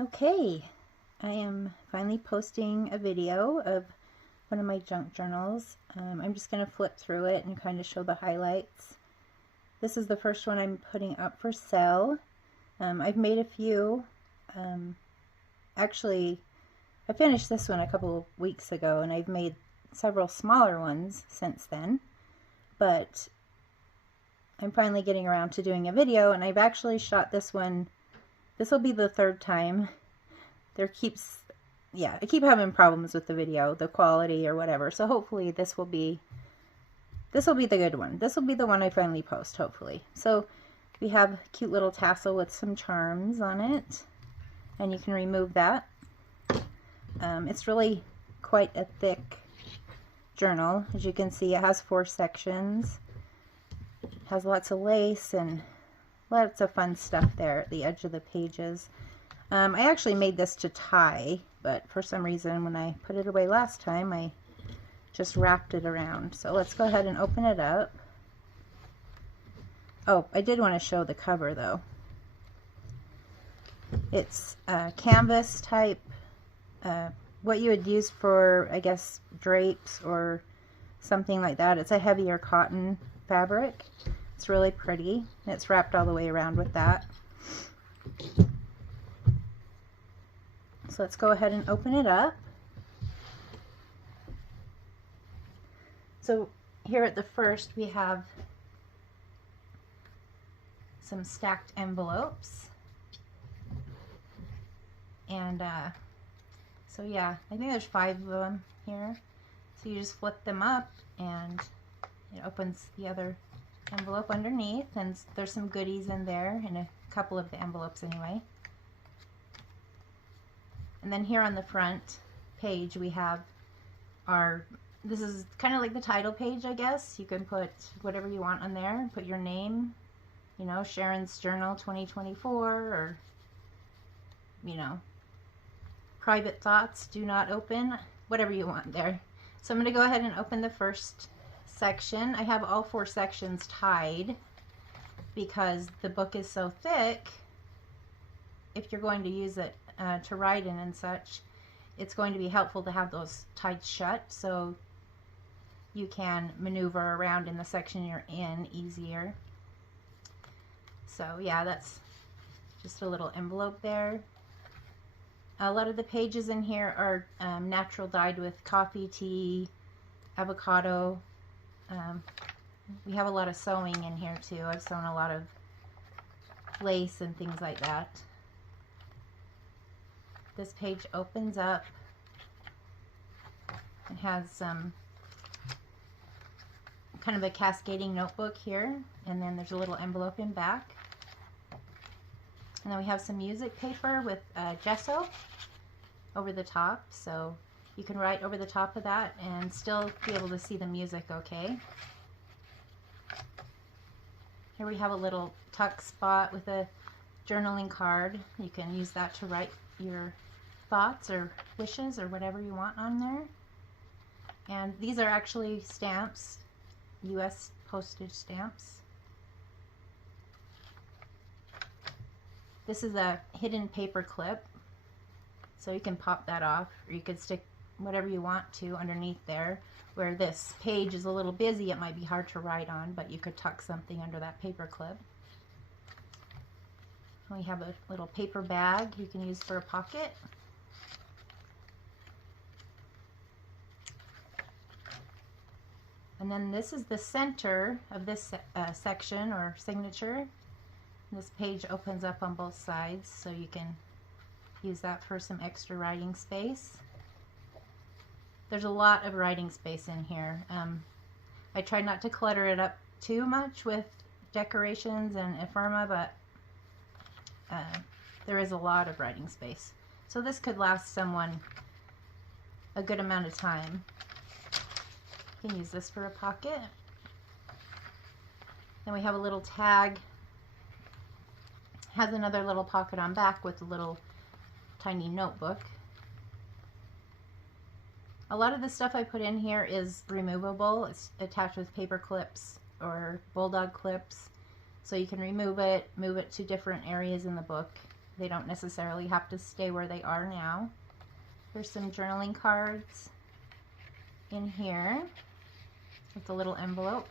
Okay, I am finally posting a video of one of my junk journals. I'm just going to flip through it and kind of show the highlights. This is the first one I'm putting up for sale. I've made a few. Actually, I finished this one a couple of weeks ago, and I've made several smaller ones since then. But I'm finally getting around to doing a video, and I've actually shot this one. This will be the third time. I keep having problems with the video, the quality or whatever. So hopefully this will be the good one. This will be the one I finally post, hopefully. So we have a cute little tassel with some charms on it, and you can remove that. It's really quite a thick journal. As you can see, it has 4 sections. It has lots of lace and lots of fun stuff there at the edge of the pages. I actually made this to tie, but for some reason when I put it away last time, I just wrapped it around. So let's go ahead and open it up. Oh, I did want to show the cover though. It's canvas type, what you would use for, I guess, drapes or something like that. It's a heavier cotton fabric. It's really pretty. It's wrapped all the way around with that. So let's go ahead and open it up. So here at the first we have some stacked envelopes. And so yeah, I think there's 5 of them here. So you just flip them up and it opens the other envelope underneath, and there's some goodies in there, in a couple of the envelopes anyway. And then here on the front page we have this is kind of like the title page, I guess. You can put whatever you want on there, put your name, you know, Sharon's Journal 2024, or, you know, private thoughts, do not open, whatever you want there. So I'm going to go ahead and open the first section. I have all 4 sections tied because the book is so thick. If you're going to use it to write in and such, it's going to be helpful to have those tied shut so you can maneuver around in the section you're in easier. So yeah, that's just a little envelope there. A lot of the pages in here are natural dyed with coffee, tea, avocado. We have a lot of sewing in here too. I've sewn a lot of lace and things like that. This page opens up. It has some kind of a cascading notebook here, and then there's a little envelope in back. And then we have some music paper with gesso over the top, so you can write over the top of that and still be able to see the music okay. Here we have a little tuck spot with a journaling card. You can use that to write your thoughts or wishes or whatever you want on there. And these are actually stamps, US postage stamps. This is a hidden paper clip, so you can pop that off, or you could stick whatever you want to underneath there. Where this page is a little busy, it might be hard to write on, but you could tuck something under that paper clip. We have a little paper bag you can use for a pocket. And then this is the center of this section or signature. This page opens up on both sides, so you can use that for some extra writing space. There's a lot of writing space in here. I tried not to clutter it up too much with decorations and ephemera, but there is a lot of writing space. So this could last someone a good amount of time. You can use this for a pocket. Then we have a little tag. Has another little pocket on back with a little tiny notebook. A lot of the stuff I put in here is removable. It's attached with paper clips or bulldog clips, so you can remove it, move it to different areas in the book they don't necessarily have to stay where they are now. There's some journaling cards in here with a little envelope,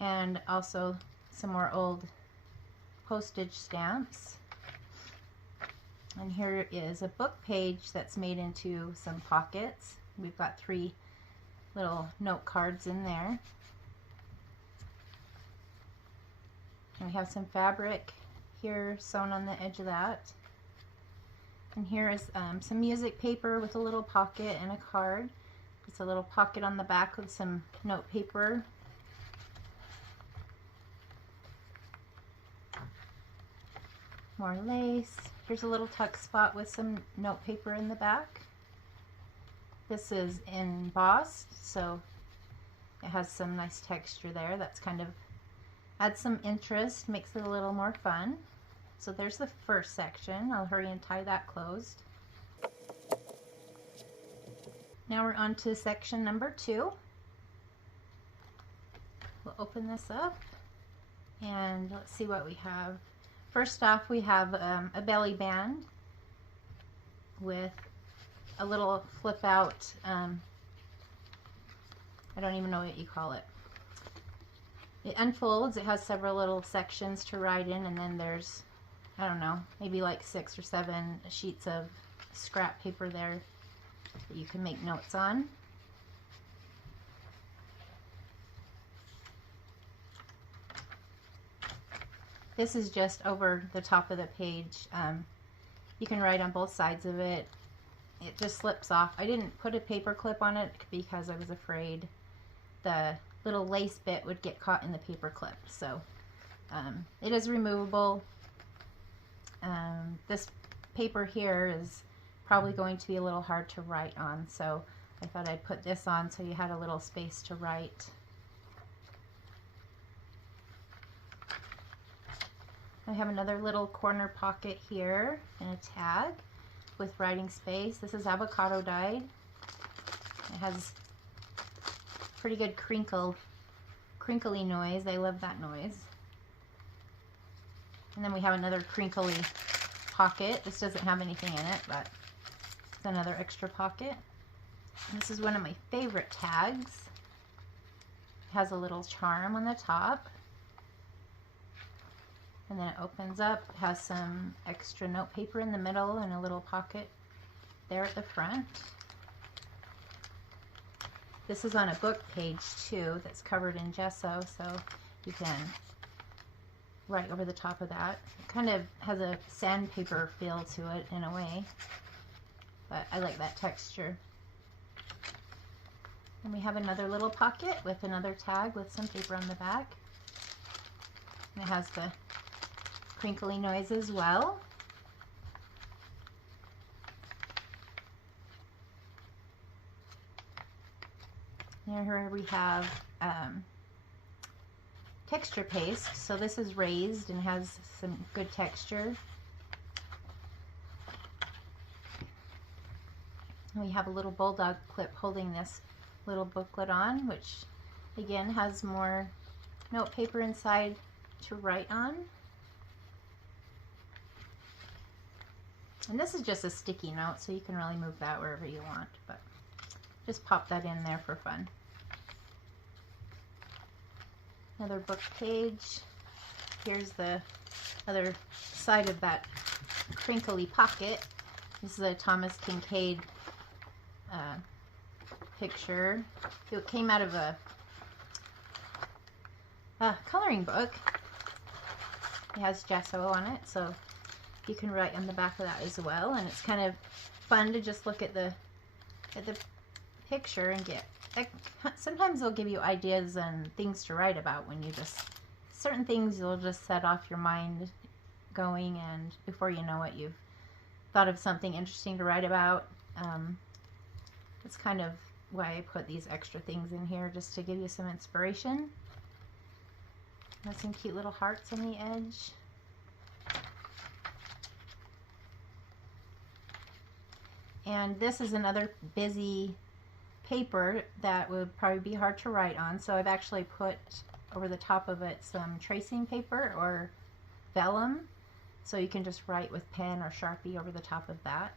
and also some more old postage stamps. And here is a book page that's made into some pockets. We've got 3 little note cards in there. And we have some fabric here sewn on the edge of that. And here is some music paper with a little pocket and a card. It's a little pocket on the back with some note paper. More lace. Here's a little tuck spot with some note paper in the back. This is embossed, so it has some nice texture there. That's kind of adds some interest, makes it a little more fun. So there's the first section. I'll hurry and tie that closed. Now we're on to section number 2. We'll open this up and let's see what we have. First off, we have a belly band with a little flip out, I don't even know what you call it. It unfolds, it has several little sections to write in, and then there's, I don't know, maybe like 6 or 7 sheets of scrap paper there that you can make notes on. This is just over the top of the page. You can write on both sides of it. It just slips off. I didn't put a paper clip on it because I was afraid the little lace bit would get caught in the paper clip. So it is removable. This paper here is probably going to be a little hard to write on, so I thought I'd put this on so you had a little space to write. I have another little corner pocket here and a tag with writing space. This is avocado dyed. It has pretty good crinkly noise. I love that noise. And then we have another crinkly pocket. This doesn't have anything in it, but it's another extra pocket. And this is one of my favorite tags. It has a little charm on the top. And then it opens up, it has some extra note paper in the middle and a little pocket there at the front. This is on a book page too that's covered in gesso, so you can write over the top of that. It kind of has a sandpaper feel to it in a way, but I like that texture. And we have another little pocket with another tag with some paper on the back. And it has the crinkly noise as well. Here we have texture paste. So this is raised and has some good texture. We have a little bulldog clip holding this little booklet on, which again has more note paper inside to write on. And this is just a sticky note, so you can really move that wherever you want, but just pop that in there for fun. Another book page. Here's the other side of that crinkly pocket. This is a Thomas Kincaid picture. It came out of a coloring book. It has gesso on it, so you can write on the back of that as well, and it's kind of fun to just look at the picture and get, like, sometimes they'll give you ideas and things to write about when you just, certain things you'll just set off your mind going, and before you know it, you've thought of something interesting to write about. That's kind of why I put these extra things in here, just to give you some inspiration. There's some cute little hearts on the edge. And this is another busy paper that would probably be hard to write on, so I've actually put over the top of it some tracing paper or vellum, So you can just write with pen or Sharpie over the top of that.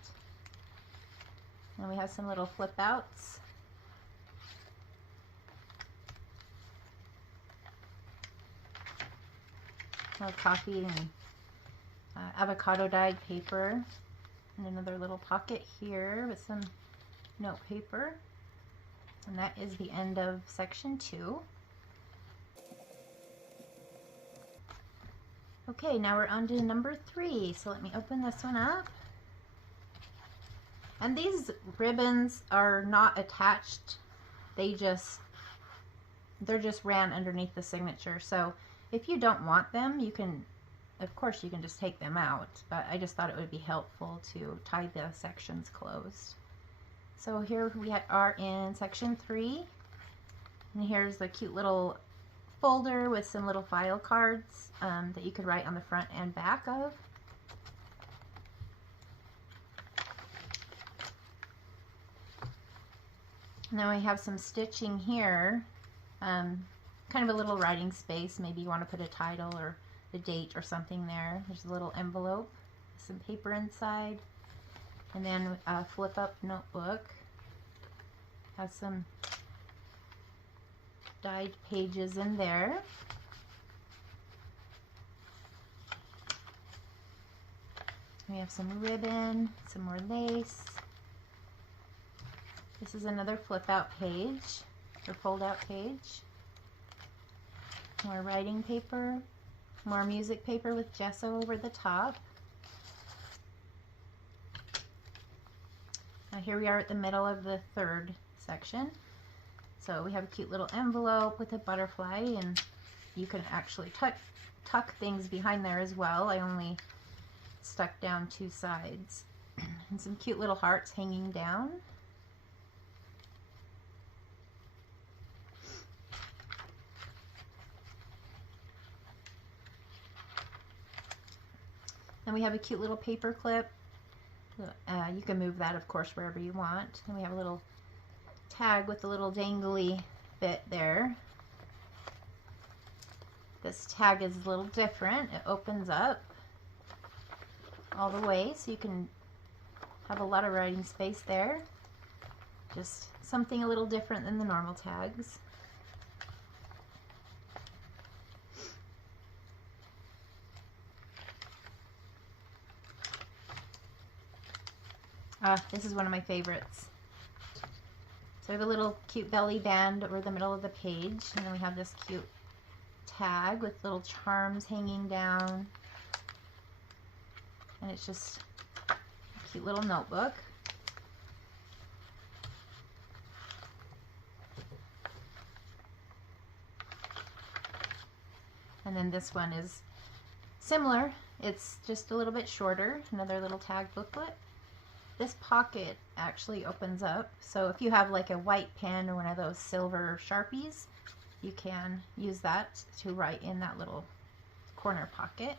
And we have some little flip outs. Coffee and avocado dyed paper, and another little pocket here with some note paper. And that is the end of section 2. Okay, now we're on to number 3. So let me open this one up. And these ribbons are not attached. They're just ran underneath the signature. So if you don't want them, you can, of course, you can just take them out. But I just thought it would be helpful to tie the sections closed. So here we are in section 3. And here's the cute little folder with some little file cards that you could write on the front and back of. Now I have some stitching here, kind of a little writing space. Maybe you want to put a title or the date or something there. There's a little envelope, some paper inside, and then a flip up notebook. Has some dyed pages in there. We have some ribbon, some more lace. This is another flip out page, or fold out page. More writing paper, more music paper with gesso over the top. Now here we are at the middle of the 3rd section. So we have a cute little envelope with a butterfly, and you can actually tuck things behind there as well. I only stuck down 2 sides. And some cute little hearts hanging down. Then we have a cute little paper clip. You can move that, of course, wherever you want. And we have a little tag with a little dangly bit there. This tag is a little different. It opens up all the way, so you can have a lot of writing space there. Just something a little different than the normal tags. This is one of my favorites. So I have a little cute belly band over the middle of the page, and then we have this cute tag with little charms hanging down. And it's just a cute little notebook. And then this one is similar. It's just a little bit shorter, another little tag booklet. This pocket actually opens up, so if you have like a white pen or one of those silver Sharpies, you can use that to write in that little corner pocket.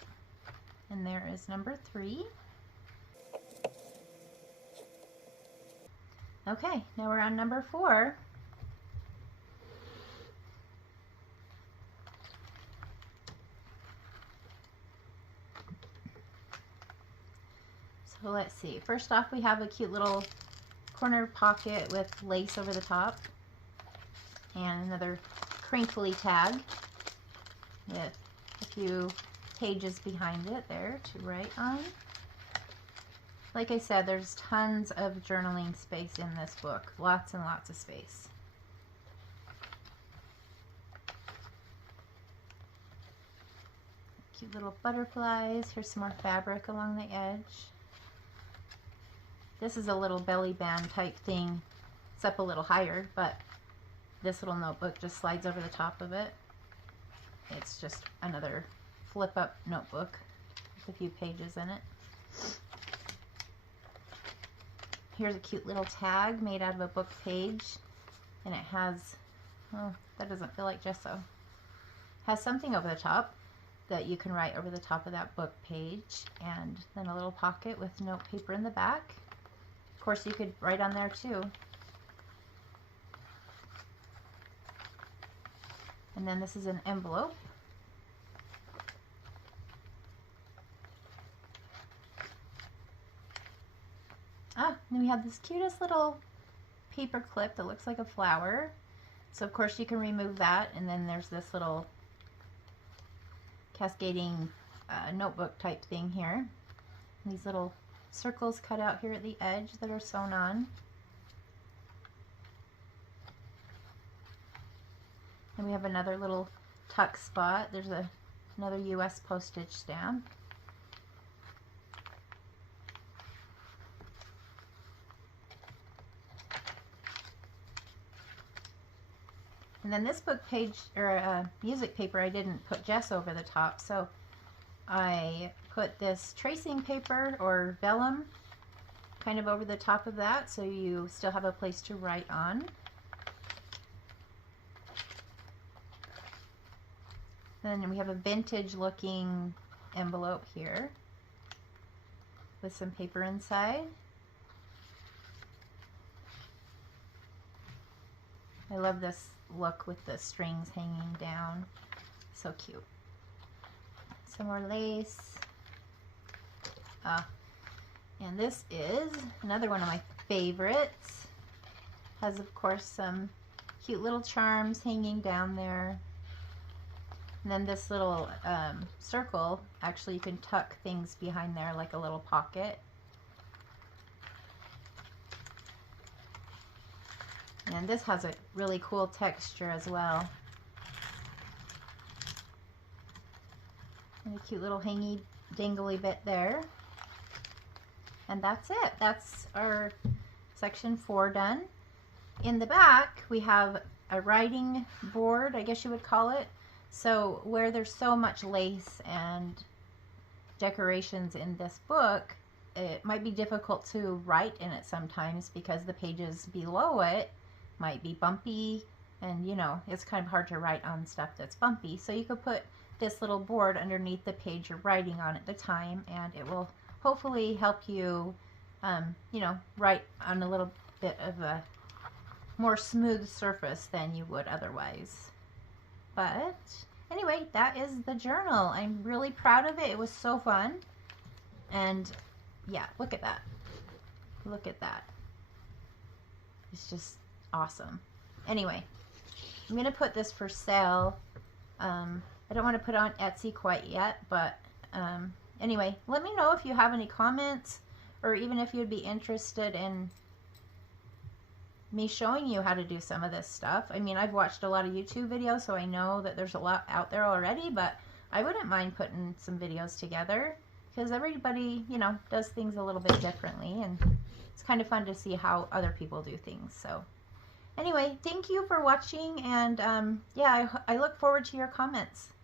And there is number 3. Okay, now we're on number 4. So let's see. First off, we have a cute little corner pocket with lace over the top, and another crinkly tag with a few pages behind it there to write on. Like I said, there's tons of journaling space in this book. Lots and lots of space. Cute little butterflies. Here's some more fabric along the edge. This is a little belly band type thing. It's up a little higher, but this little notebook just slides over the top of it. It's just another flip up notebook with a few pages in it. Here's a cute little tag made out of a book page, and it has, oh, that doesn't feel like gesso. Has something over the top that you can write over the top of that book page, and then a little pocket with note paper in the back. Of course, you could write on there too. And then this is an envelope. we have this cutest little paper clip that looks like a flower. So of course you can remove that, and then there's this little cascading notebook type thing here. These little circles cut out here at the edge that are sewn on. And we have another little tuck spot. There's another US postage stamp. And then this book page, or music paper, I didn't put Jess over the top, so I put this tracing paper or vellum kind of over the top of that, so you still have a place to write on. And then we have a vintage looking envelope here with some paper inside. I love this look with the strings hanging down. So cute. Some more lace. And this is another one of my favorites. Has, of course, some cute little charms hanging down there. And then this little circle, actually you can tuck things behind there like a little pocket. And this has a really cool texture as well. And a cute little hangy dangly bit there. And that's it. That's our section 4 done. In the back we have a writing board, I guess you would call it. So where there's so much lace and decorations in this book, it might be difficult to write in it sometimes because the pages below it might be bumpy, and you know, it's kind of hard to write on stuff that's bumpy. So you could put this little board underneath the page you're writing on at the time, and it will hopefully help you, you know, write on a little bit of a more smooth surface than you would otherwise. But anyway, that is the journal. I'm really proud of it. It was so fun. And yeah, look at that. Look at that. It's just awesome. Anyway, I'm going to put this for sale. I don't want to put it on Etsy quite yet, but anyway, let me know if you have any comments, or even if you'd be interested in me showing you how to do some of this stuff. I mean, I've watched a lot of YouTube videos, so I know that there's a lot out there already, but I wouldn't mind putting some videos together because everybody, you know, does things a little bit differently, and it's kind of fun to see how other people do things. So anyway, thank you for watching, and yeah, I look forward to your comments.